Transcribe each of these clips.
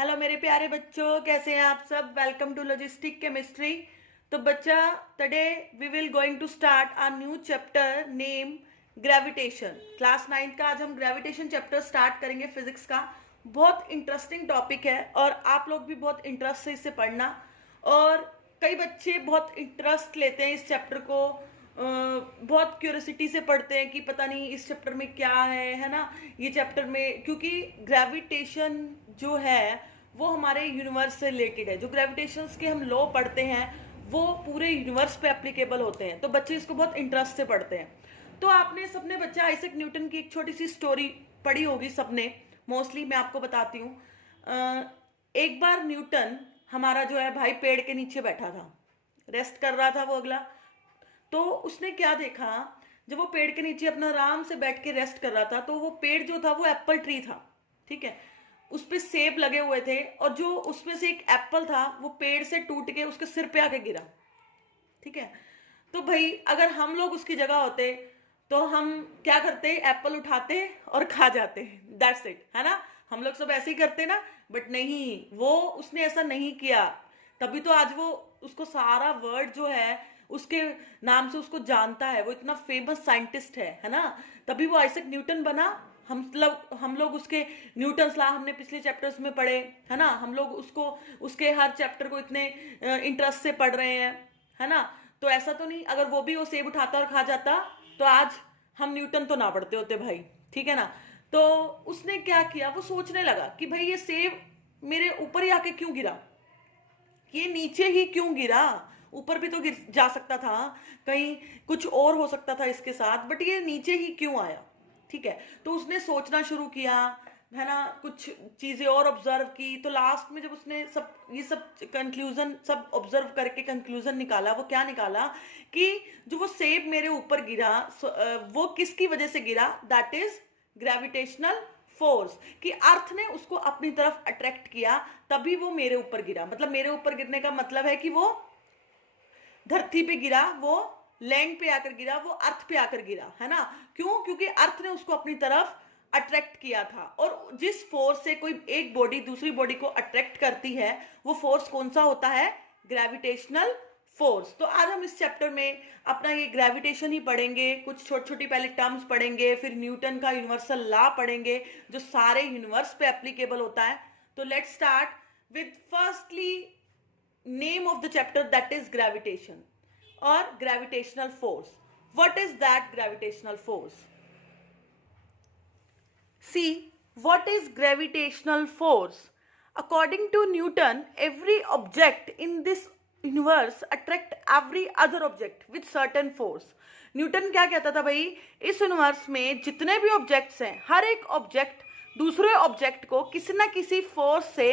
Hello मेरे प्यारे बच्चों, कैसे हैं आप सब। Welcome to logistic chemistry. तो बच्चा, today we will going to start a new chapter name gravitation. Class 9 का आज हम ग्रेविटेशन चैप्टर स्टार्ट करेंगे फिजिक्स का। बहुत इंटरेस्टिंग टॉपिक है और आप लोग भी बहुत इंटरेस्ट से इसे पढ़ना। और कई बच्चे बहुत इंटरेस्ट लेते हैं इस चैप्टर को, बहुत क्यूरियोसिटी से पढ़ते हैं कि पता नहीं इस चैप्टर में क्या है ना। ये चैप्टर में क्योंकि ग्रेविटेशन जो है वो हमारे यूनिवर्स से रिलेटेड है। जो ग्रेविटेशन के हम लॉ पढ़ते हैं वो पूरे यूनिवर्स पे एप्लीकेबल होते हैं, तो बच्चे इसको बहुत इंटरेस्ट से पढ़ते हैं। तो आपने सबने बच्चा आइजैक न्यूटन की एक छोटी सी स्टोरी पढ़ी होगी सबने, मोस्टली। मैं आपको बताती हूँ। एक बार न्यूटन हमारा जो है भाई पेड़ के नीचे बैठा था, रेस्ट कर रहा था वो अगला। तो उसने क्या देखा, जब वो पेड़ के नीचे अपना आराम से बैठ के रेस्ट कर रहा था तो वो पेड़ जो था वो एप्पल ट्री था, ठीक है। उस पे सेब लगे हुए थे और जो उसमें से एक एप्पल था वो पेड़ से टूट के उसके सिर पे आके गिरा, ठीक है। तो भाई अगर हम लोग उसकी जगह होते तो हम क्या करते, एप्पल उठाते और खा जाते, दैट्स इट, है ना। हम लोग सब ऐसे ही करते ना, बट नहीं, वो उसने ऐसा नहीं किया। तभी तो आज वो उसको सारा वर्ड जो है उसके नाम से उसको जानता है, वो इतना फेमस साइंटिस्ट है ना। तभी वो आइजैक न्यूटन बना। हम लोग उसके न्यूटन्स लॉ हमने पिछले चैप्टर्स में पढ़े, है ना। हम लोग उसको उसके हर चैप्टर को इतने इंटरेस्ट से पढ़ रहे हैं, है ना। तो ऐसा तो नहीं, अगर वो भी वो सेब उठाता और खा जाता तो आज हम न्यूटन तो ना पढ़ते होते भाई, ठीक है ना। तो उसने क्या किया, वो सोचने लगा कि भाई ये सेब मेरे ऊपर ही आके क्यों गिरा, ये नीचे ही क्यों गिरा। ऊपर भी तो गिर जा सकता था, कहीं कुछ और हो सकता था इसके साथ, बट ये नीचे ही क्यों आया, ठीक है। तो उसने सोचना शुरू किया, है ना, कुछ चीजें और ऑब्जर्व की। तो लास्ट में जब उसने ये सब कंक्लूजन सब ऑब्जर्व करके कंक्लूजन निकाला, वो क्या निकाला कि जो वो सेब मेरे ऊपर गिरा वो किसकी वजह से गिरा, दैट इज ग्रेविटेशनल फोर्स। कि अर्थ ने उसको अपनी तरफ अट्रैक्ट किया, तभी वो मेरे ऊपर गिरा। मतलब मेरे ऊपर गिरने का मतलब है कि वो धरती पे गिरा, वो लैंड पे आकर गिरा, वो अर्थ पे आकर गिरा, है ना। क्यों? क्योंकि अर्थ ने उसको अपनी तरफ अट्रैक्ट किया था। और जिस फोर्स से कोई एक बॉडी दूसरी बॉडी को अट्रैक्ट करती है वो फोर्स कौन सा होता है, ग्रेविटेशनल फोर्स। तो आज हम इस चैप्टर में अपना ये ग्रेविटेशन ही पढ़ेंगे, कुछ छोटी छोटी पहले टर्म्स पढ़ेंगे, फिर न्यूटन का यूनिवर्सल लॉ पढ़ेंगे जो सारे यूनिवर्स पे एप्लीकेबल होता है। तो let's start with firstly name of the chapter, that is gravitation or gravitational force. What is that gravitational force? See, what is gravitational force? According to Newton, every object in this universe attract every other object with certain force. Newton क्या कहता था भाई, इस universe में जितने भी objects हैं, हर एक ऑब्जेक्ट दूसरे ऑब्जेक्ट को किसी ना किसी फोर्स से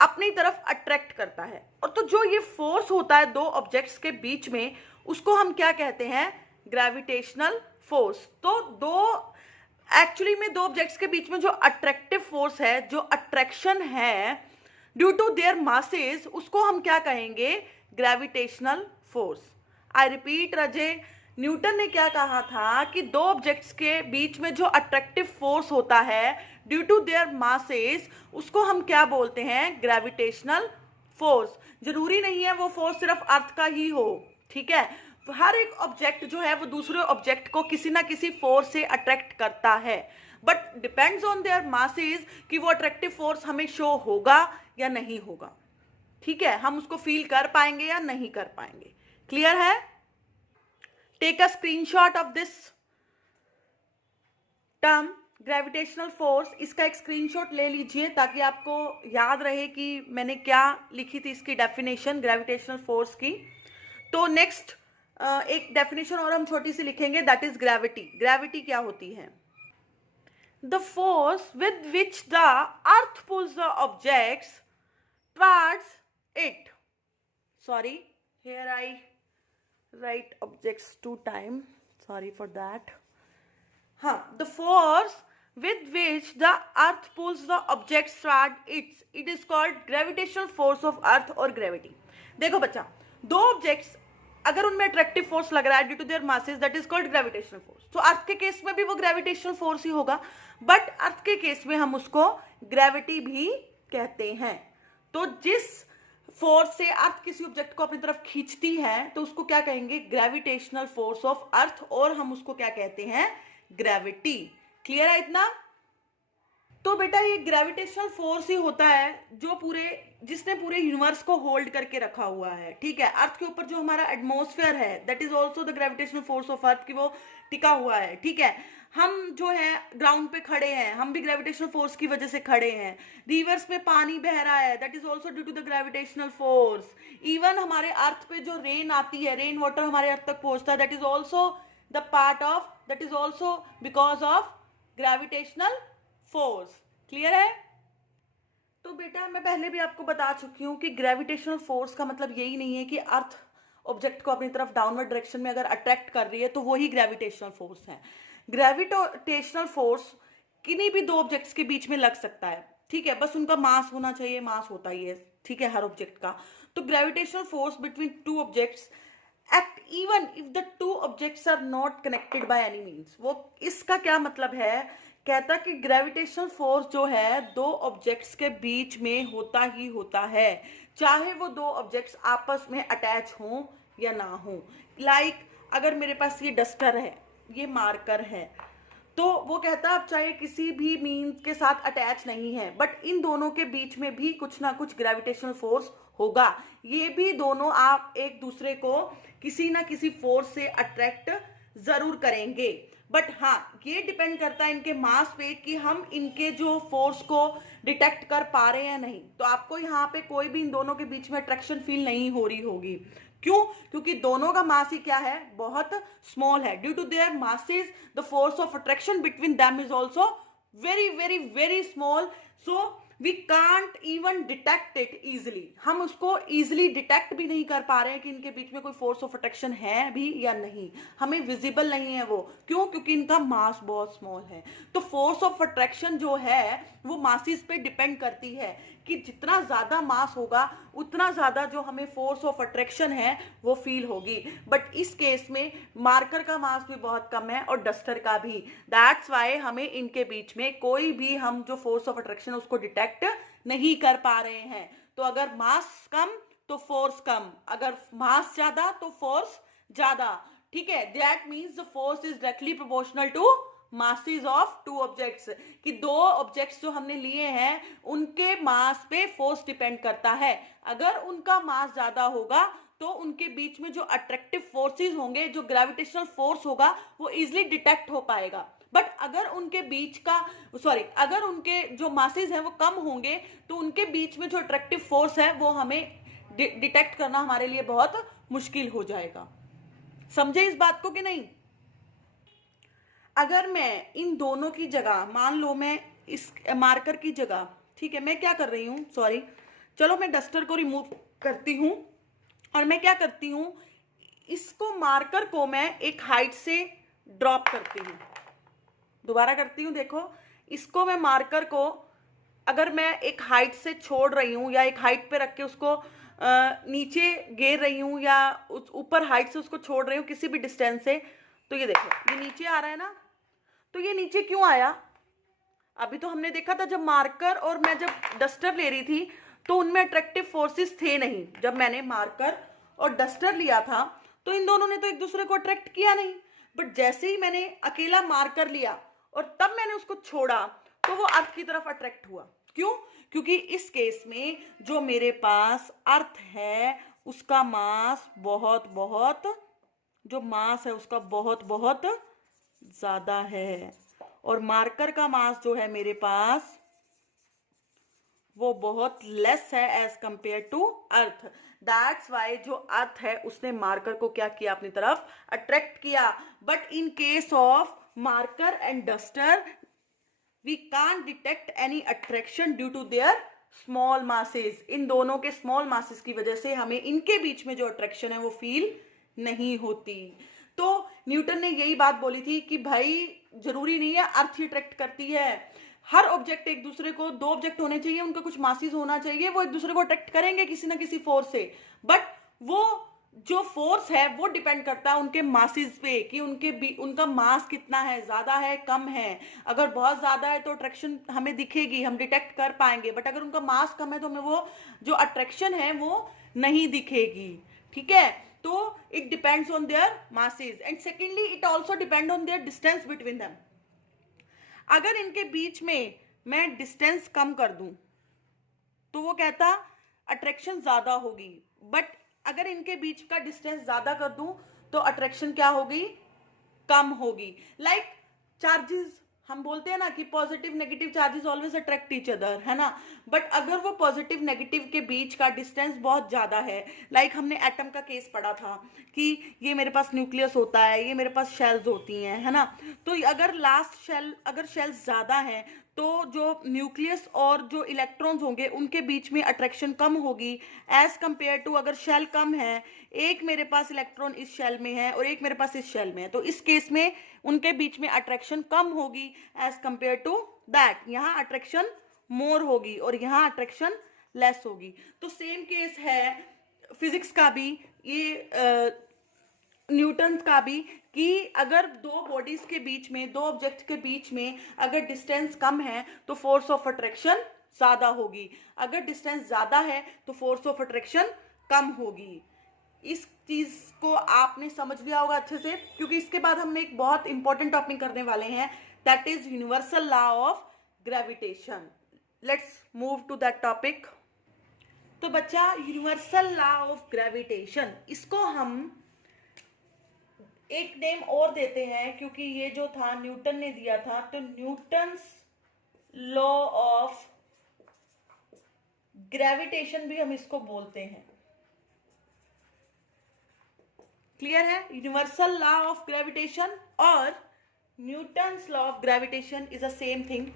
अपनी तरफ अट्रैक्ट करता है। और तो जो ये फोर्स होता है दो ऑब्जेक्ट्स के बीच में, उसको हम क्या कहते हैं, ग्रेविटेशनल फोर्स। तो एक्चुअली में दो ऑब्जेक्ट्स के बीच में जो अट्रैक्टिव फोर्स है, जो अट्रैक्शन है ड्यू टू देयर मासेस, उसको हम क्या कहेंगे, gravitational force. I repeat Raje, Newton ने क्या कहा था कि दो ऑब्जेक्ट्स के बीच में जो अट्रैक्टिव फोर्स होता है ड्यू टू देयर मासेस, उसको हम क्या बोलते हैं, ग्रेविटेशनल फोर्स। जरूरी नहीं है वो फोर्स सिर्फ अर्थ का ही हो, ठीक है। हर एक ऑब्जेक्ट जो है वो दूसरे ऑब्जेक्ट को किसी ना किसी फोर्स से अट्रैक्ट करता है, but depends on their masses कि वो अट्रैक्टिव फोर्स हमें शो होगा या नहीं होगा, ठीक है। हम उसको फील कर पाएंगे या नहीं कर पाएंगे। क्लियर है? Take a screenshot of this term gravitational force. इसका एक स्क्रीनशॉट ले लीजिए ताकि आपको याद रहे कि मैंने क्या लिखी थी इसकी डेफिनेशन ग्रेविटेशनल फोर्स की। तो नेक्स्ट एक डेफिनेशन और हम छोटी सी लिखेंगे, दैट इज ग्रेविटी। ग्रेविटी क्या होती है, the force with which the earth pulls the objects towards it. Sorry, here I write objects 2 times, sorry for that. The force with which the earth pulls the objects toward it is called gravitational force of earth or gravity. देखो बच्चा, दो objects अगर उनमें attractive force लग रहा है due to their masses, that is called gravitational force. तो earth के केस में भी वो ग्रेविटेशनल फोर्स ही होगा, बट अर्थ के केस में हम उसको ग्रेविटी भी कहते हैं। तो जिस फोर्स से अर्थ किसी ऑब्जेक्ट को अपनी तरफ खींचती है तो उसको क्या कहेंगे? ग्रेविटेशनल फोर्स ऑफ अर्थ, और हम उसको क्या कहते हैं? ग्रेविटी। क्लियर है इतना? तो बेटा ये ग्रेविटेशनल फोर्स ही होता है जो जिसने पूरे यूनिवर्स को होल्ड करके रखा हुआ है। ठीक है, अर्थ के ऊपर जो हमारा एटमॉस्फेयर है that is also the gravitational force of earth, की वो टिका हुआ है। ठीक है, हम जो है ग्राउंड पे खड़े हैं, हम भी ग्रेविटेशनल फोर्स की वजह से खड़े हैं। रिवर्स में पानी बह रहा है, that is also due to the gravitational force. Even हमारे अर्थ पे जो रेन आती है, रेन वाटर हमारे अर्थ तक पहुंचता है, that is also because of gravitational force. Clear है? तो बेटा मैं पहले भी आपको बता चुकी हूं कि ग्रेविटेशनल फोर्स का मतलब यही नहीं है कि अर्थ ऑब्जेक्ट को अपनी तरफ डाउनवर्ड डायरेक्शन में अगर अट्रैक्ट कर रही है तो वही ग्रेविटेशनल फोर्स है। ग्रेविटेशनल फोर्स किन्हीं भी दो ऑब्जेक्ट्स के बीच में लग सकता है। ठीक है, बस उनका मास होना चाहिए, मास होता ही है। ठीक है, हर ऑब्जेक्ट का। तो gravitational force between two objects act even if the two objects are not connected by any means. वो इसका क्या मतलब है? कहता कि ग्रेविटेशनल फोर्स जो है दो ऑब्जेक्ट्स के बीच में होता ही होता है, चाहे वो दो ऑब्जेक्ट्स आपस में अटैच हों या ना हो। लाइक अगर मेरे पास ये डस्टर है, ये मार्कर है, तो वो कहता है आप चाहे किसी भी मीन्स के साथ अटैच नहीं है, बट इन दोनों के बीच में भी कुछ ना कुछ ग्रेविटेशनल फोर्स होगा। ये भी दोनों आप एक दूसरे को किसी ना किसी फोर्स से अट्रैक्ट जरूर करेंगे। बट हाँ, ये डिपेंड करता है इनके मास पे कि हम इनके जो फोर्स को डिटेक्ट कर पा रहे हैं या नहीं। तो आपको यहाँ पे कोई भी इन दोनों के बीच में अट्रैक्शन फील नहीं हो रही होगी। क्यों? क्योंकि दोनों का मास ही क्या है? बहुत स्मॉल है। Due to their masses the force of attraction between them is also very very very small, so we can't even detect it easily. हम उसको इजिली डिटेक्ट भी नहीं कर पा रहे हैं कि इनके बीच में कोई फोर्स ऑफ अट्रैक्शन है भी या नहीं, हमें विजिबल नहीं है वो। क्यों? क्योंकि इनका मास बहुत स्मॉल है। तो फोर्स ऑफ अट्रैक्शन जो है वो मासेस पे डिपेंड करती है कि जितना ज्यादा मास होगा उतना ज्यादा जो हमें फोर्स ऑफ अट्रैक्शन है वो फील होगी। बट इस केस में मार्कर का मास भी बहुत कम है और डस्टर का भी। दैट्स वाई हमें इनके बीच में कोई भी हम जो फोर्स ऑफ अट्रैक्शन उसको डिटेक्ट नहीं कर पा रहे हैं। तो अगर मास कम तो फोर्स कम, अगर मास ज्यादा तो फोर्स ज्यादा। ठीक है, that means the force is directly proportional to masses of two objects, कि दो ऑब्जेक्ट्स जो हमने लिए हैं उनके मास पे फोर्स डिपेंड करता है। अगर उनका मास ज्यादा होगा तो उनके बीच में जो अट्रैक्टिव फोर्सेस होंगे, जो ग्रेविटेशनल फोर्स होगा, वो इजिली डिटेक्ट हो पाएगा। बट अगर उनके बीच का अगर उनके जो मासेस हैं वो कम होंगे तो उनके बीच में जो अट्रैक्टिव फोर्स है वो हमें डिटेक्ट करना हमारे लिए बहुत मुश्किल हो जाएगा। समझे इस बात को कि नहीं? अगर मैं इन दोनों की जगह, मान लो मैं इस मार्कर की जगह, ठीक है, मैं क्या कर रही हूँ, चलो मैं डस्टर को रिमूव करती हूँ और मैं क्या करती हूँ, इसको मार्कर को मैं एक हाइट से ड्रॉप करती हूँ। दोबारा करती हूँ, देखो, इसको मैं मार्कर को अगर मैं एक हाइट से छोड़ रही हूँ या एक हाइट पे रख के उसको नीचे गिर रही हूँ या ऊपर हाइट से उसको छोड़ रही हूँ किसी भी डिस्टेंस से, तो ये देखो ये नीचे आ रहा है ना। तो ये नीचे क्यों आया? अभी तो हमने देखा था जब मार्कर और मैं जब डस्टर ले रही थी तो उनमें अट्रैक्टिव फोर्सेस थे नहीं। जब मैंने मार्कर और डस्टर लिया था तो इन दोनों ने तो एक दूसरे को अट्रैक्ट किया नहीं। बट जैसे ही मैंने अकेला मार्कर लिया और तब मैंने उसको छोड़ा तो वो अर्थ की तरफ अट्रैक्ट हुआ। क्यों? क्योंकि इस केस में जो मेरे पास अर्थ है उसका मास बहुत ज्यादा है और मार्कर का मास जो है मेरे पास वो बहुत लेस है as compare to earth. That's why जो अर्थ है उसने मार्कर को क्या किया? अपनी तरफ अट्रैक्ट किया। But in case of marker and duster we can't detect any attraction due to their small masses. इन दोनों के स्मॉल मासेस की वजह से हमें इनके बीच में जो अट्रैक्शन है वो फील नहीं होती। तो न्यूटन ने यही बात बोली थी कि भाई जरूरी नहीं है अर्थ ही अट्रैक्ट करती है, हर ऑब्जेक्ट एक दूसरे को, दो ऑब्जेक्ट होने चाहिए, उनका कुछ मासेस होना चाहिए, वो एक दूसरे को अट्रैक्ट करेंगे किसी ना किसी फोर्स से। बट वो जो फोर्स है वो डिपेंड करता है उनके मासेस पे कि उनका मास कितना है, ज्यादा है कम है। अगर बहुत ज्यादा है तो अट्रैक्शन हमें दिखेगी, हम डिटेक्ट कर पाएंगे, बट अगर उनका मास कम है तो हमें वो जो अट्रैक्शन है वो नहीं दिखेगी। ठीक है, तो it depends on their masses and secondly it also depend on their distance between them. अगर इनके बीच में मैं डिस्टेंस कम कर दूं तो वो कहता अट्रैक्शन ज्यादा होगी, बट अगर इनके बीच का डिस्टेंस ज्यादा कर दूं तो अट्रैक्शन क्या होगी, कम होगी। लाइक चार्जेस, हम बोलते हैं ना कि positive negative charges always attract each other, है ना। बट अगर वो पॉजिटिव नेगेटिव के बीच का डिस्टेंस बहुत ज्यादा है, लाइक हमने एटम का केस पढ़ा था कि ये मेरे पास न्यूक्लियस होता है, ये मेरे पास शेल्स होती हैं, है ना। तो अगर लास्ट शेल, अगर शेल्स ज्यादा है तो जो न्यूक्लियस और जो इलेक्ट्रॉन्स होंगे उनके बीच में अट्रैक्शन कम होगी एज कंपेयर टू अगर शेल कम है, एक मेरे पास इलेक्ट्रॉन इस शेल में है और एक मेरे पास इस शेल में है, तो इस केस में उनके बीच में अट्रैक्शन कम होगी एज कंपेयर टू दैट। यहाँ अट्रैक्शन मोर होगी और यहाँ अट्रैक्शन लेस होगी। तो सेम केस है फिजिक्स का भी, ये न्यूटन का भी, कि अगर दो बॉडीज के बीच में, दो ऑब्जेक्ट के बीच में अगर डिस्टेंस कम है तो फोर्स ऑफ अट्रैक्शन ज्यादा होगी, अगर डिस्टेंस ज्यादा है तो फोर्स ऑफ अट्रैक्शन कम होगी। इस चीज को आपने समझ लिया होगा अच्छे से, क्योंकि इसके बाद हम एक बहुत इंपॉर्टेंट टॉपिक करने वाले हैं, that is universal law of gravitation. Let's move to that topic. तो बच्चा, यूनिवर्सल लॉ ऑफ ग्रेविटेशन, इसको हम एक नेम और देते हैं क्योंकि ये जो था न्यूटन ने दिया था, तो न्यूटन्स लॉ ऑफ ग्रेविटेशन भी हम इसको बोलते हैं। क्लियर है? यूनिवर्सल लॉ ऑफ ग्रेविटेशन और Newton's law of gravitation is a same thing.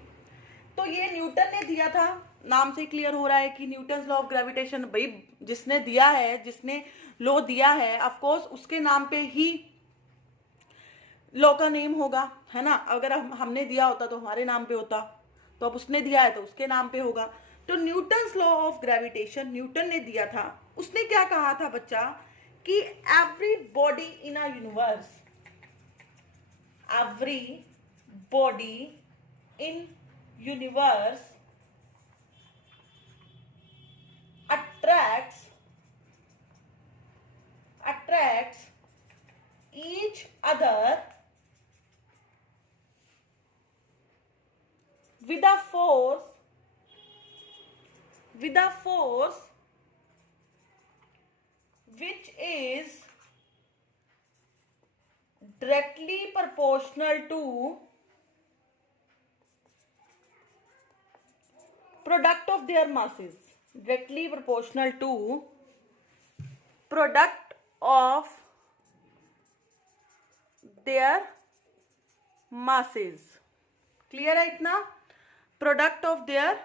तो ये न्यूटन ने दिया था, नाम से क्लियर हो रहा है कि न्यूटन्स लॉ ऑफ ग्रेविटेशन, भाई जिसने दिया है, जिसने लॉ दिया है, ऑफ कोर्स उसके नाम पे ही लॉ का नेम होगा, है ना। अगर हमने दिया होता तो हमारे नाम पे होता, तो अब उसने दिया है तो उसके नाम पे होगा। तो Newton's law of gravitation Newton ने दिया था। उसने क्या कहा था बच्चा कि every body in a universe, every body in universe attracts each other with a force which is directly proportional to product of their masses, directly proportional to product of their masses। Clear है इतना? Product of their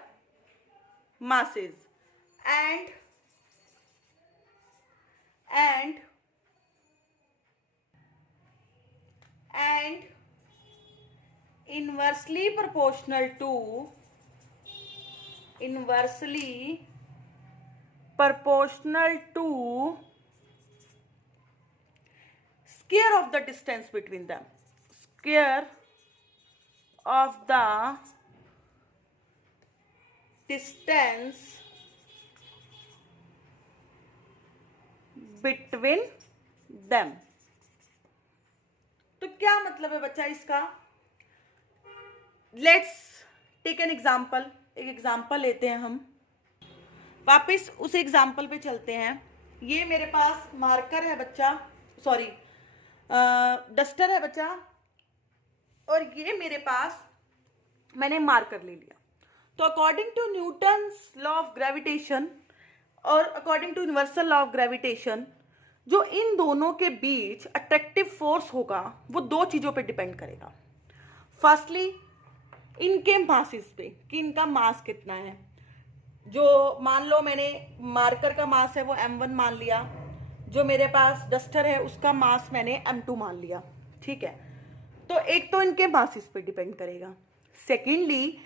masses and inversely proportional to square of the distance between them, square of the distance between them। तो क्या मतलब है बच्चा इसका? Let's take an example. एक example लेते हैं हम, वापस उस एग्जाम्पल पे चलते हैं। ये मेरे पास मार्कर है बच्चा, सॉरी डस्टर है बच्चा, और ये मेरे पास मैंने मार्कर ले लिया। तो according to Newton's law of gravitation और according to universal law of gravitation, जो इन दोनों के बीच अट्रैक्टिव फोर्स होगा वो दो चीजों पे डिपेंड करेगा। फर्स्टली इनके मासेस पे, कि इनका मास कितना है। जो मान लो मैंने मार्कर का मास है वो m1 मान लिया, जो मेरे पास डस्टर है उसका मास मैंने m2 मान लिया, ठीक है। तो एक तो इनके मासेस पे डिपेंड करेगा, सेकेंडली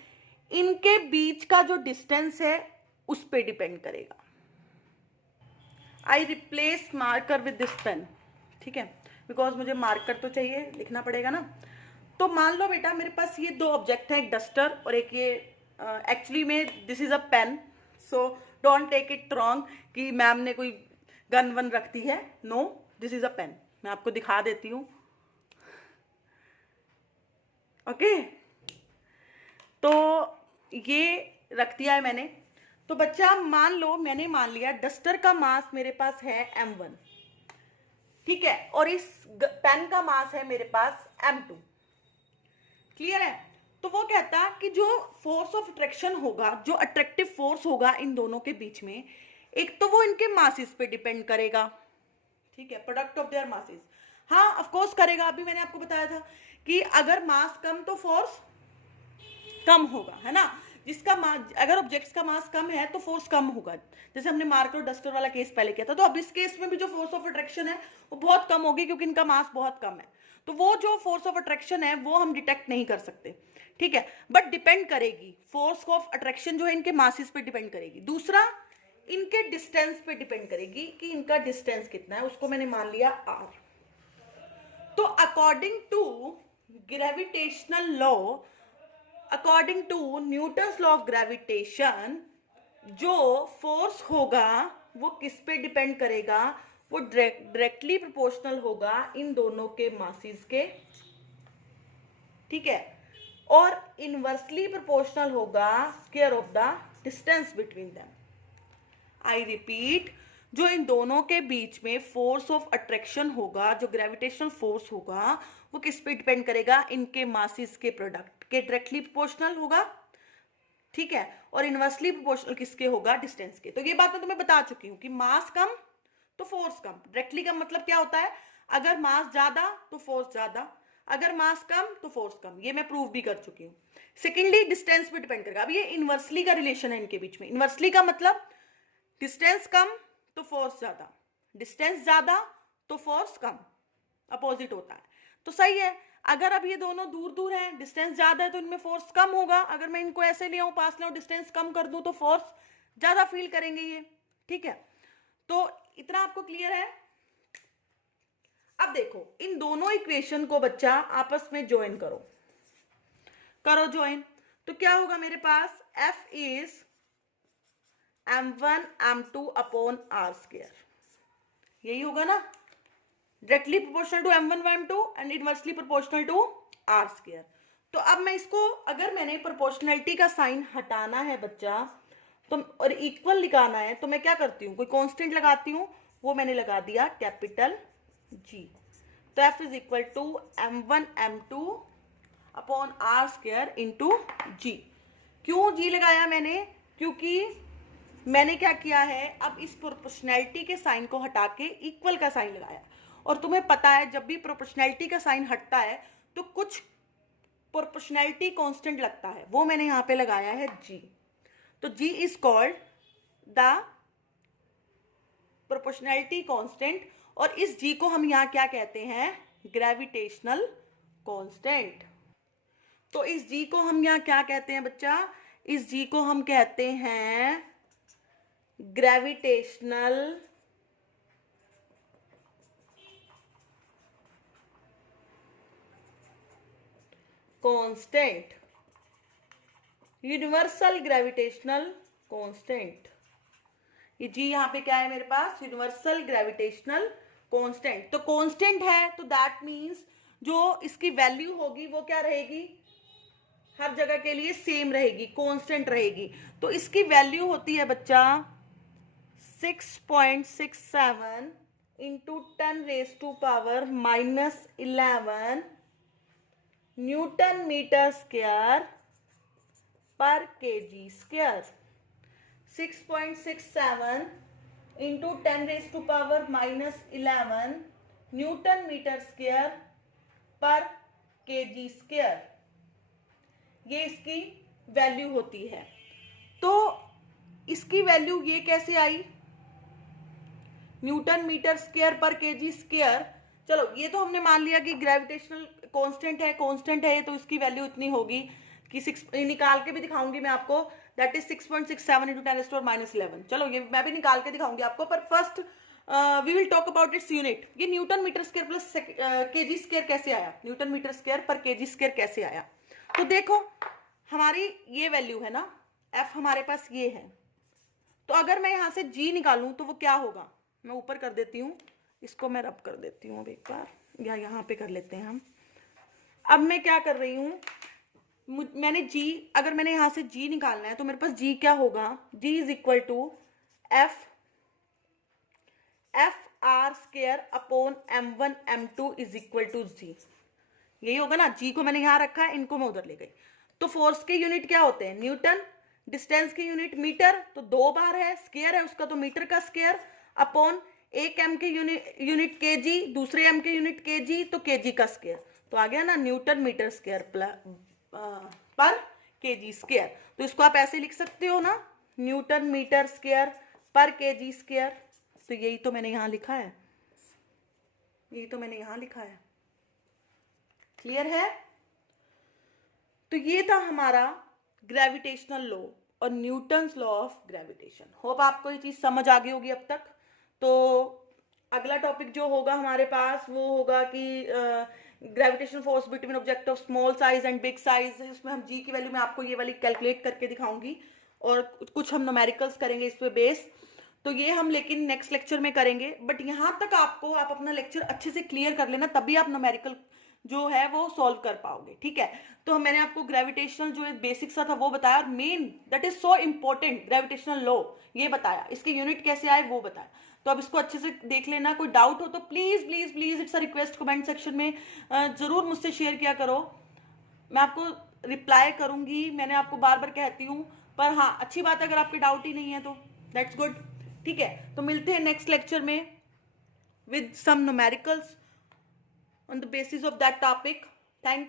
इनके बीच का जो डिस्टेंस है उस पे डिपेंड करेगा। I replace marker with this pen, ठीक है, बिकॉज मुझे मार्कर तो चाहिए, लिखना पड़ेगा ना। तो मान लो बेटा मेरे पास ये दो ऑब्जेक्ट हैं, एक डस्टर और एक ये एक्चुअली में this is a pen, so don't take it wrong कि मैम ने कोई गन वन रख दी है, no, this is a pen. मैं आपको दिखा देती हूँ, ओके। तो ये रख दिया है मैंने। तो बच्चा मान लो मैंने मान लिया डस्टर का मास मेरे पास है m1, ठीक है, और इस पेन का मास है मेरे पास m2, क्लियर है। तो वो कहता कि जो फोर्स ऑफ अट्रैक्शन होगा, जो अट्रैक्टिव फोर्स होगा इन दोनों के बीच में, एक तो वो इनके मासेस पे डिपेंड करेगा, ठीक है, प्रोडक्ट ऑफ देयर मासेस। हाँ ऑफ कोर्स करेगा, अभी मैंने आपको बताया था कि अगर मास कम तो फोर्स कम होगा, है ना। जिसका मास, अगर ऑब्जेक्ट्स का मास कम है तो फोर्स कम होगा, जैसे हमने मार्कर और डस्टर वाला केस पहले किया था। तो अब इस केस में भी जो फोर्स ऑफ अट्रैक्शन है वो बहुत कम होगी, क्योंकि इनका मास बहुत कम है। तो वो जो फोर्स ऑफ अट्रैक्शन है वो हम डिटेक्ट नहीं कर सकते, ठीक है, बट डिपेंड करेगी, फोर्स ऑफ अट्रैक्शन जो है इनके मासेस पे डिपेंड करेगी। दूसरा इनके डिस्टेंस पे डिपेंड करेगी कि इनका डिस्टेंस कितना है, उसको मैंने मान लिया r। तो according to gravitational law, according to Newton's law of gravitation, जो फोर्स होगा वो किस पे डिपेंड करेगा, वो डायरेक्टली प्रोपोर्शनल होगा इन दोनों के मासेस के, ठीक है, और इनवर्सली प्रोपोर्शनल होगा square of the distance between them. I repeat, जो इन दोनों के बीच में फोर्स ऑफ अट्रैक्शन होगा, जो ग्रेविटेशनल फोर्स होगा, वो किस पे डिपेंड करेगा, इनके मासेस के प्रोडक्ट के डायरेक्टली प्रोपोर्शनल होगा, ठीक है, और इनवर्सली प्रोपोर्शनल किसके होगा, डिस्टेंस के। तो ये बात मैं तुम्हें बता चुकी हूँ कि मास कम तो फोर्स कम। डायरेक्टली का मतलब क्या होता है, अगर मास ज्यादा तो फोर्स ज्यादा, अगर मास कम तो फोर्स कम, ये मैं प्रूव भी कर चुकी हूँ। सेकेंडली डिस्टेंस पे डिपेंड करेगा। अब ये इनवर्सली का रिलेशन है इनके बीच में। इनवर्सली का मतलब डिस्टेंस कम तो फोर्स ज्यादा, डिस्टेंस ज्यादा तो फोर्स कम, अपोजिट होता है। तो सही है, अगर अब ये दोनों दूर दूर हैं, डिस्टेंस ज्यादा है तो इनमें फोर्स कम होगा। अगर मैं इनको ऐसे ले आऊं, पास ले आऊं, डिस्टेंस कम कर दूं तो फोर्स ज्यादा फील करेंगे ये, ठीक है। तो इतना आपको क्लियर है। अब देखो इन दोनों इक्वेशन को बच्चा आपस में ज्वाइन करो, करो ज्वाइन। तो क्या होगा मेरे पास, F is m1 m2 upon r square, यही होगा ना, directly proportional to m1 m2 and inversely proportional to r square. तो अब मैं इसको, अगर मैंने प्रोपोर्शनलिटी का साइन हटाना है बच्चा तो, और इक्वल निकालना है, तो मैं क्या करती हूँ, कोई कांस्टेंट लगाती हूँ, वो मैंने लगा दिया कैपिटल G। तो F is equal to m1 m2 upon r square into G। क्यों G लगाया मैंने, क्योंकि मैंने क्या किया है, अब इस प्रोपोर्शनैलिटी के साइन को हटा के इक्वल का साइन लगाया। और तुम्हें पता है जब भी प्रोपोर्शनैलिटी का साइन हटता है तो कुछ प्रोपोर्शनैलिटी कांस्टेंट लगता है, वो मैंने यहाँ पे लगाया है G। तो G is called the proportionality constant, और इस G को हम यहाँ क्या कहते हैं, ग्रेविटेशनल कांस्टेंट। तो इस G को हम यहाँ क्या कहते हैं बच्चा, इस G को हम कहते हैं gravitational constant, universal gravitational constant. ये G यहाँ पे क्या है मेरे पास, यूनिवर्सल ग्रेविटेशनल कांस्टेंट। तो कांस्टेंट है तो दैट मीन्स जो इसकी वैल्यू होगी वो क्या रहेगी, हर जगह के लिए सेम रहेगी, कांस्टेंट रहेगी। तो इसकी वैल्यू होती है बच्चा 6.67 into 10⁻⁻11 newton metre square per KG square. 6.67 into 10⁻⁻11 newton metre square per KG square, ये इसकी वैल्यू होती है। तो इसकी वैल्यू ये कैसे आई, Newton metre square per KG square. चलो ये तो हमने मान लिया कि ग्रेविटेशनल कांस्टेंट है, कांस्टेंट है तो इसकी वैल्यू इतनी होगी कि 6, निकाल के भी दिखाऊंगी मैं आपको, दैट इज 6.67 इंटू 10⁻⁻11। चलो ये मैं भी निकाल के दिखाऊंगी आपको, पर first we will talk about its unit. ये newton metre square plus KG square कैसे आया, newton metre square per KG square कैसे आया। तो देखो हमारी ये वैल्यू है ना, एफ हमारे पास ये है, तो अगर मैं यहां से जी निकालूं तो वो क्या होगा, मैं ऊपर कर देती हूँ, इसको मैं रब कर देती हूँ अब एक बार, या यहाँ पे कर लेते हैं हम। अब मैं क्या कर रही हूँ, मैंने जी, अगर मैंने यहां से जी निकालना है तो मेरे पास जी क्या होगा, G is equal to F R square upon m1 m2 is equal to G, यही होगा ना। जी को मैंने यहां रखा है, इनको मैं उधर ले गई। तो फोर्स के यूनिट क्या होते हैं, न्यूटन, डिस्टेंस की यूनिट मीटर, तो 2 बार है, स्क्वायर है उसका तो मीटर का स्क्वायर, अपॉन एक एम के यूनिट केजी, दूसरे एम के यूनिट केजी, तो केजी का स्क्वायर, तो आ गया ना Newton metre square per KG square. तो इसको आप ऐसे लिख सकते हो ना, Newton metre square per KG square. तो यही तो मैंने यहां लिखा है, यही तो मैंने यहां लिखा है, क्लियर है। तो ये था हमारा ग्रेविटेशनल लॉ और Newton's law of gravitation. Hope आपको ये चीज समझ आ गई होगी अब तक। तो अगला टॉपिक जो होगा हमारे पास वो होगा कि gravitational force between object of small size and big size. इसमें हम जी की वैल्यू मैं आपको ये वाली कैलकुलेट करके दिखाऊंगी और कुछ हम न्यूमेरिकल्स करेंगे इस पे बेस। तो ये हम लेकिन नेक्स्ट लेक्चर में करेंगे, बट यहाँ तक आपको, आप अपना लेक्चर अच्छे से क्लियर कर लेना, तभी आप न्यूमेरिकल जो है वो सॉल्व कर पाओगे, ठीक है। तो मैंने आपको ग्रेविटेशनल जो बेसिक सा था वो बताया, और main that is so important gravitational law ये बताया, इसके यूनिट कैसे आए वो बताया। तो अब इसको अच्छे से देख लेना, कोई डाउट हो तो please please please it's a request, comment section में जरूर मुझसे शेयर किया करो, मैं आपको रिप्लाई करूंगी, मैंने आपको बार बार कहती हूँ। पर हाँ, अच्छी बात है अगर आपके डाउट ही नहीं है तो दैट्स गुड, ठीक है। तो मिलते हैं नेक्स्ट लेक्चर में with some numericals on the basis of that topic. Thank you.